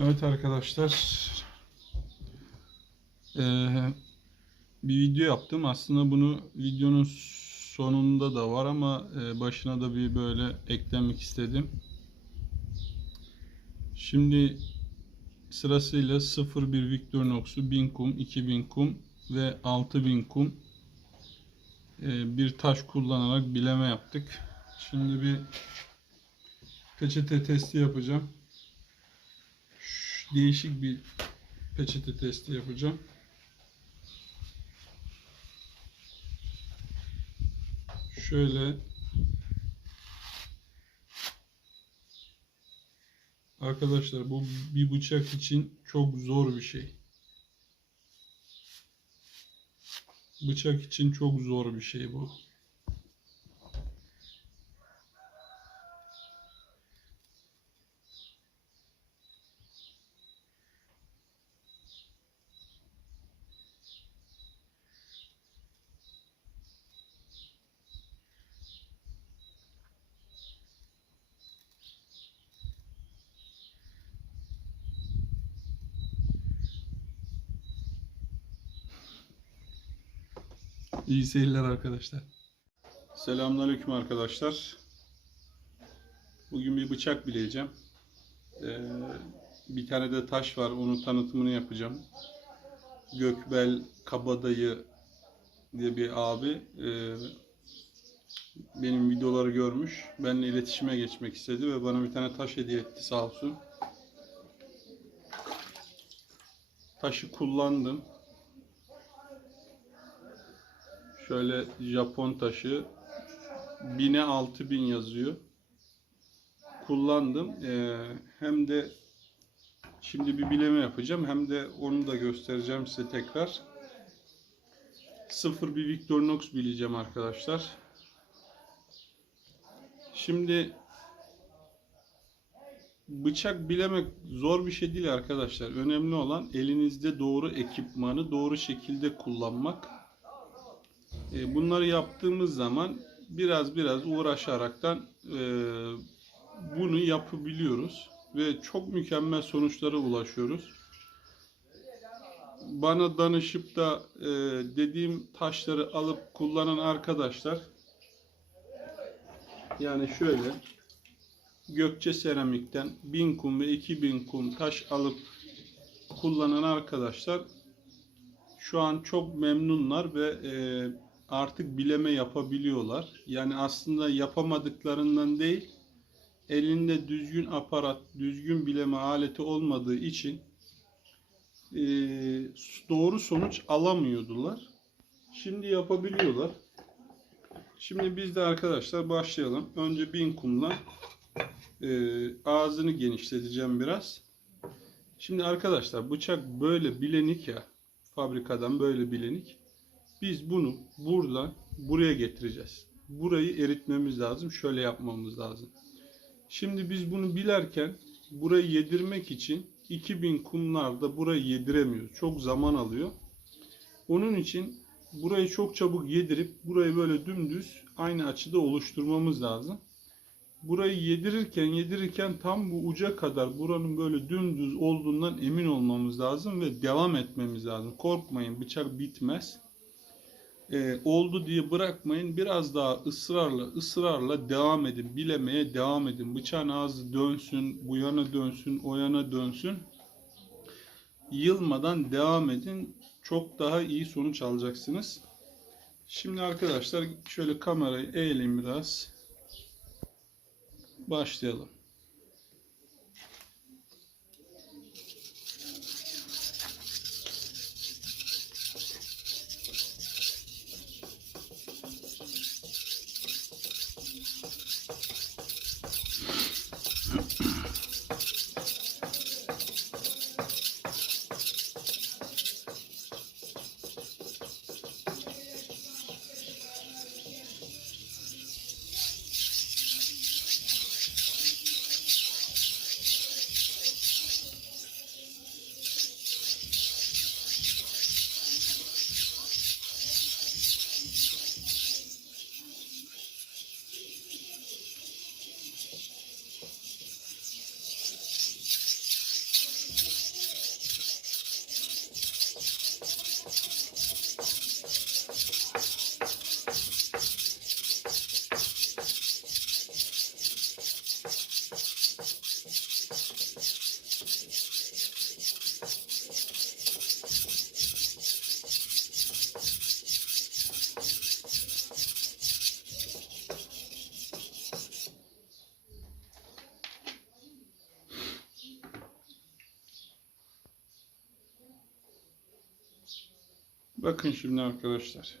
Evet arkadaşlar. Ee, bir video yaptım. Aslında bunu videonun sonunda da var ama e, başına da bir böyle eklemek istedim. Şimdi sırasıyla 01 Victorinox'u 1000 kum, 2000 kum ve 6000 kum e, bir taş kullanarak bileme yaptık. Şimdi bir peçete testi yapacağım. Değişik bir peçete testi yapacağım. Şöyle Arkadaşlar bu bir bıçak için çok zor bir şey. Bıçak için çok zor bir şey bu. İyi seyirler arkadaşlar. Selamünaleyküm arkadaşlar. Bugün bir bıçak bileyeceğim. Ee, bir tane de taş var. Onun tanıtımını yapacağım. Gökbel Kabadayı diye bir abi e, benim videoları görmüş. Benimle iletişime geçmek istedi ve bana bir tane taş hediye etti sağ olsun. Taşı kullandım. Şöyle Japon taşı 1000'e 6000 yazıyor. Kullandım. Ee, hem de şimdi bir bileme yapacağım. Hem de onu da göstereceğim size tekrar. 0 bir Victorinox bileceğim arkadaşlar. Şimdi bıçak bilemek zor bir şey değil arkadaşlar. Önemli olan elinizde doğru ekipmanı doğru şekilde kullanmak. E, Bunları yaptığımız zaman biraz biraz uğraşaraktan e, bunu yapabiliyoruz ve çok mükemmel sonuçlara ulaşıyoruz. Bana danışıp da e, dediğim taşları alıp kullanan arkadaşlar yani şöyle Gökçe Seramik'ten 1000 kum ve 2000 kum taş alıp kullanan arkadaşlar şu an çok memnunlar ve e, artık bileme yapabiliyorlar. Yani aslında yapamadıklarından değil, elinde düzgün aparat, düzgün bileme aleti olmadığı için e, doğru sonuç alamıyordular. Şimdi yapabiliyorlar. Şimdi biz de arkadaşlar başlayalım. Önce bin kumla e, ağzını genişleteceğim biraz. Şimdi arkadaşlar bıçak böyle bilenik ya fabrikadan böyle bilenik. Biz bunu buradan buraya getireceğiz. Burayı eritmemiz lazım. Şöyle yapmamız lazım. Şimdi biz bunu bilerken burayı yedirmek için 2000 kumlarda burayı yediremiyoruz. Çok zaman alıyor. Onun için burayı çok çabuk yedirip burayı böyle dümdüz aynı açıda oluşturmamız lazım. Burayı yedirirken yedirirken tam bu uca kadar buranın böyle dümdüz olduğundan emin olmamız lazım ve devam etmemiz lazım. Korkmayın bıçak bitmez e, oldu diye bırakmayın. Biraz daha ısrarla ısrarla devam edin. Bilemeye devam edin. Bıçağın ağzı dönsün, bu yana dönsün, o yana dönsün. Yılmadan devam edin. Çok daha iyi sonuç alacaksınız. Şimdi arkadaşlar şöyle kamerayı eğelim biraz. Başlayalım. Bakın şimdi arkadaşlar.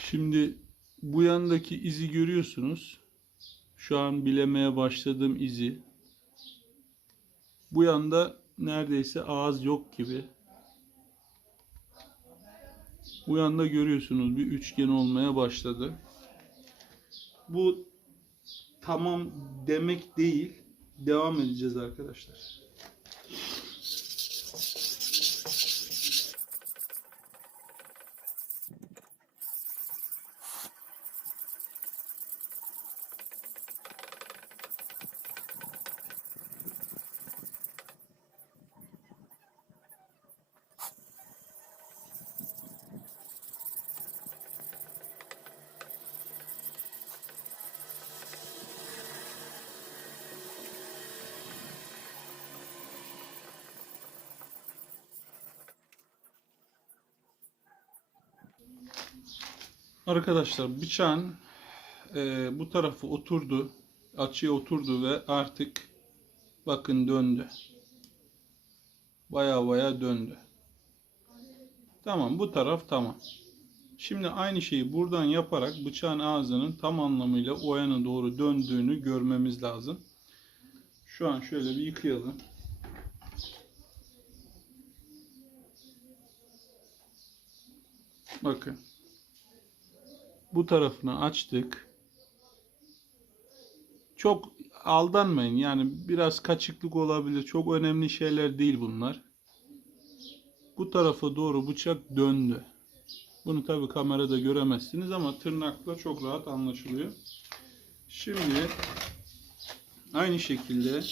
Şimdi bu yandaki izi görüyorsunuz. Şu an bilemeye başladığım izi. Bu yanda neredeyse ağız yok gibi. Bu yanda görüyorsunuz bir üçgen olmaya başladı. Bu tamam demek değil. Devam edeceğiz arkadaşlar. Arkadaşlar bıçağın e, bu tarafı oturdu. Açıya oturdu ve artık bakın döndü. Baya baya döndü. Tamam bu taraf tamam. Şimdi aynı şeyi buradan yaparak bıçağın ağzının tam anlamıyla o yana doğru döndüğünü görmemiz lazım. Şu an şöyle bir yıkayalım. Bakın. Bu tarafını açtık. Çok aldanmayın. Yani biraz kaçıklık olabilir. Çok önemli şeyler değil bunlar. Bu tarafa doğru bıçak döndü. Bunu tabi kamerada göremezsiniz ama tırnakla çok rahat anlaşılıyor. Şimdi aynı şekilde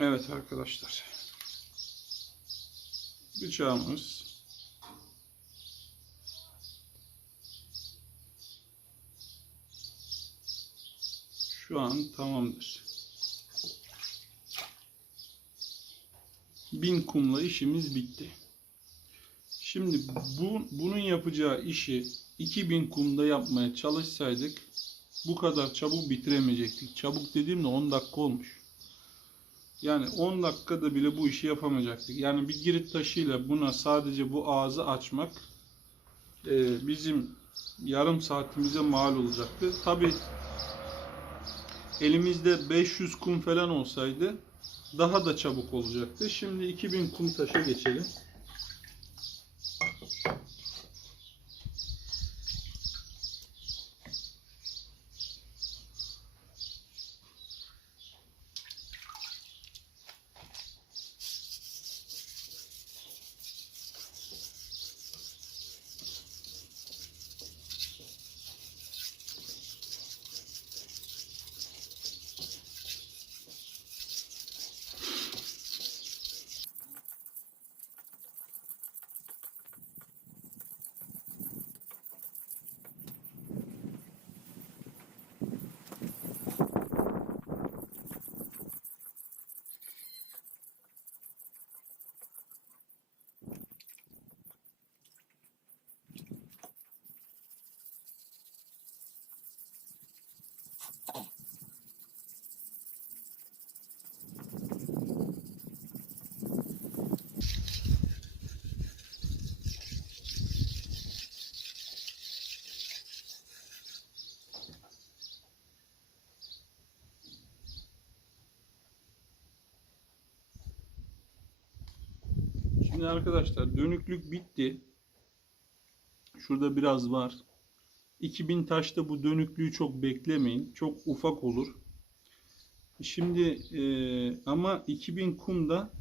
Evet arkadaşlar. Bıçağımız şu an tamamdır. Bin kumla işimiz bitti. Şimdi bu bunun yapacağı işi 2000 kumda yapmaya çalışsaydık bu kadar çabuk bitiremeyecektik. Çabuk dediğimde 10 dakika olmuş. Yani 10 dakikada bile bu işi yapamayacaktık. Yani bir girit taşıyla buna sadece bu ağzı açmak e, bizim yarım saatimize mal olacaktı. Tabi elimizde 500 kum falan olsaydı daha da çabuk olacaktı. Şimdi 2000 kum taşa geçelim. Şimdi arkadaşlar dönüklük bitti. Şurada biraz var. 2000 taşta bu dönüklüğü çok beklemeyin. Çok ufak olur. Şimdi e, ama 2000 kumda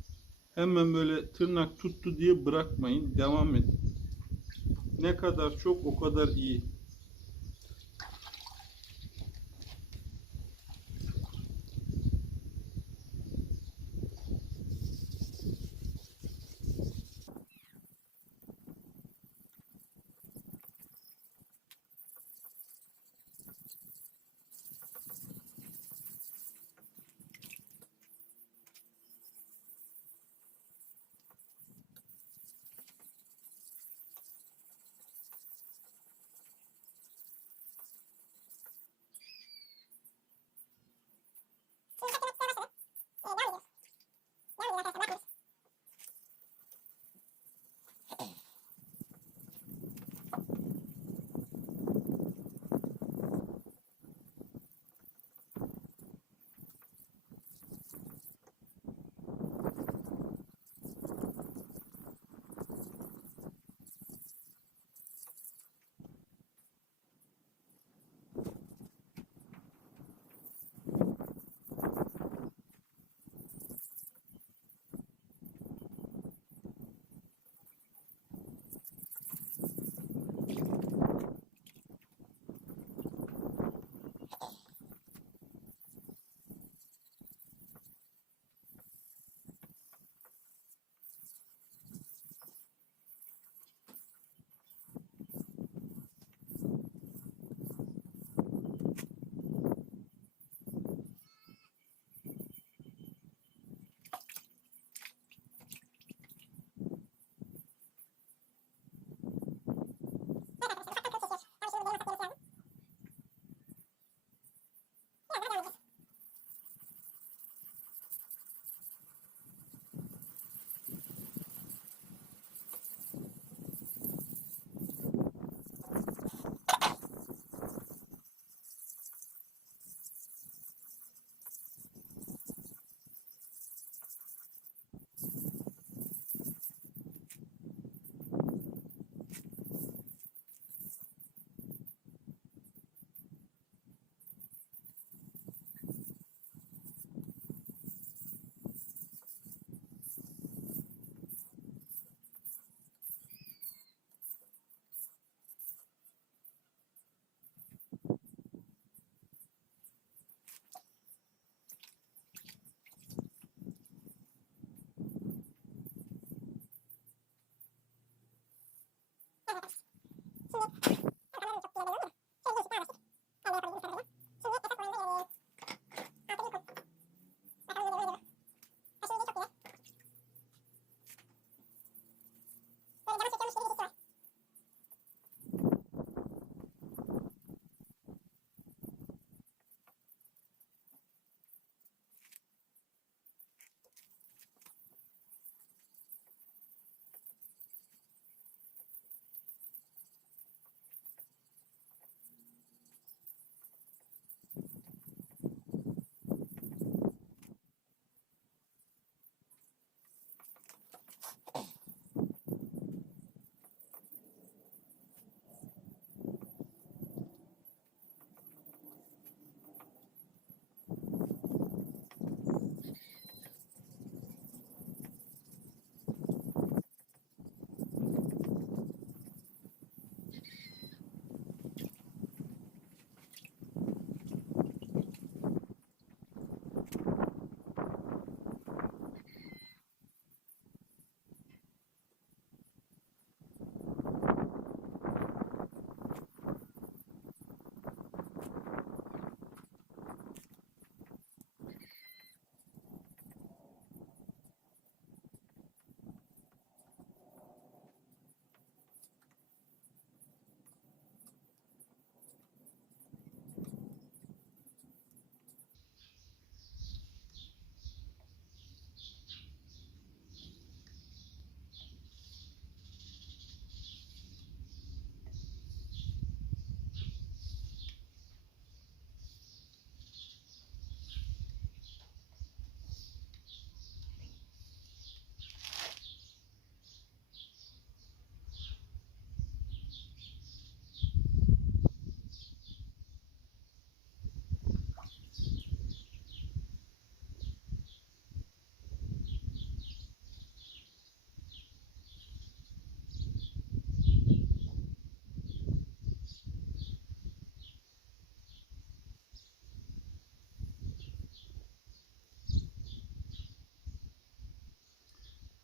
hemen böyle tırnak tuttu diye bırakmayın. Devam edin. Ne kadar çok o kadar iyi.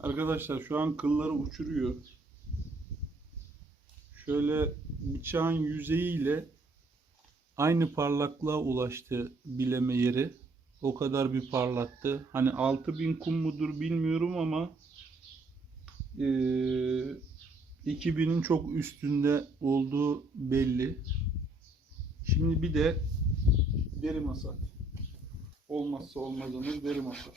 Arkadaşlar şu an kılları uçuruyor. Şöyle bıçağın yüzeyiyle aynı parlaklığa ulaştı bileme yeri. O kadar bir parlattı. Hani 6000 kum mudur bilmiyorum ama eee 2000'in çok üstünde olduğu belli. Şimdi bir de deri masa. Olmazsa olmazımız deri masa.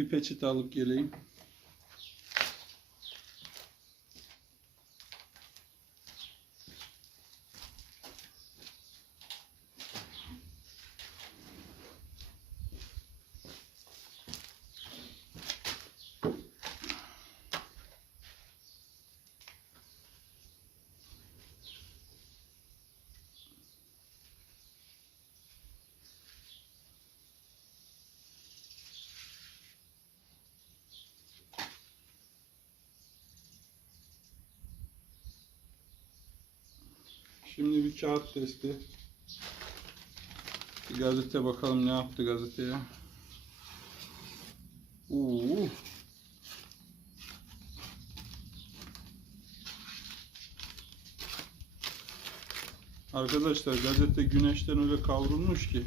Bir peçete alıp geleyim. Şimdi bir kağıt testi. Bir gazete bakalım ne yaptı gazeteye. Oo. Arkadaşlar gazete güneşten öyle kavrulmuş ki.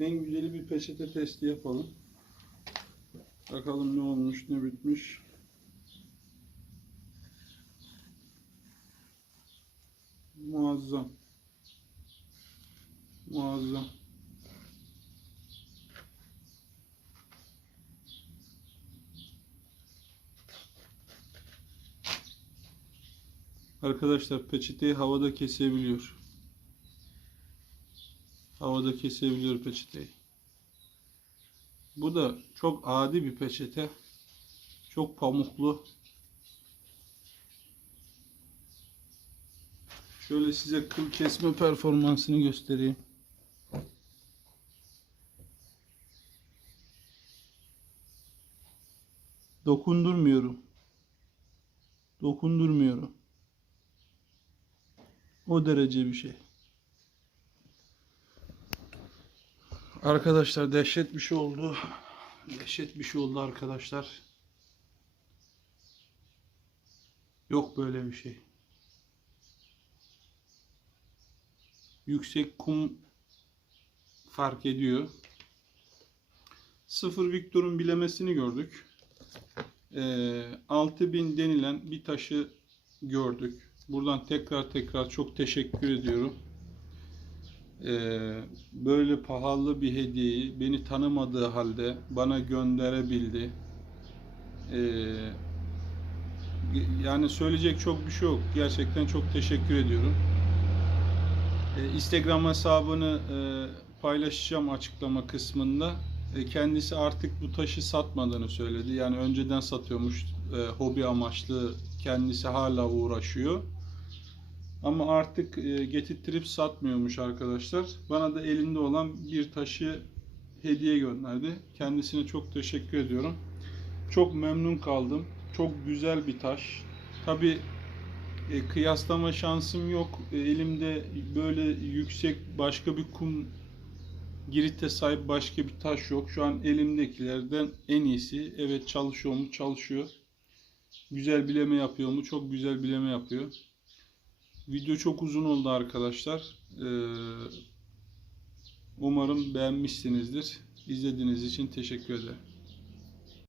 En güzeli bir peçete testi yapalım. Bakalım ne olmuş, ne bitmiş. Muazzam. Muazzam. Arkadaşlar peçeteyi havada kesebiliyor. Havada kesebiliyor peçeteyi. Bu da çok adi bir peçete. Çok pamuklu. Şöyle size kıl kesme performansını göstereyim. Dokundurmuyorum. Dokundurmuyorum. O derece bir şey. Arkadaşlar dehşet bir şey oldu. Dehşet bir şey oldu arkadaşlar. Yok böyle bir şey. Yüksek kum fark ediyor. Sıfır Victor'un bilemesini gördük. Ee, 6000 denilen bir taşı gördük. Buradan tekrar tekrar çok teşekkür ediyorum. Ee, böyle pahalı bir hediyeyi beni tanımadığı halde bana gönderebildi. Ee, yani söyleyecek çok bir şey yok. Gerçekten çok teşekkür ediyorum. Ee, Instagram hesabını e, paylaşacağım açıklama kısmında. E, kendisi artık bu taşı satmadığını söyledi. Yani önceden satıyormuş e, hobi amaçlı kendisi hala uğraşıyor. Ama artık e, getirttirip satmıyormuş arkadaşlar. Bana da elinde olan bir taşı hediye gönderdi. Kendisine çok teşekkür ediyorum. Çok memnun kaldım. Çok güzel bir taş. Tabi e, kıyaslama şansım yok. E, elimde böyle yüksek başka bir kum Girit'e sahip başka bir taş yok. Şu an elimdekilerden en iyisi. Evet çalışıyor mu? Çalışıyor. Güzel bileme yapıyor mu? Çok güzel bileme yapıyor. Video çok uzun oldu arkadaşlar. Ee, umarım beğenmişsinizdir. İzlediğiniz için teşekkür ederim.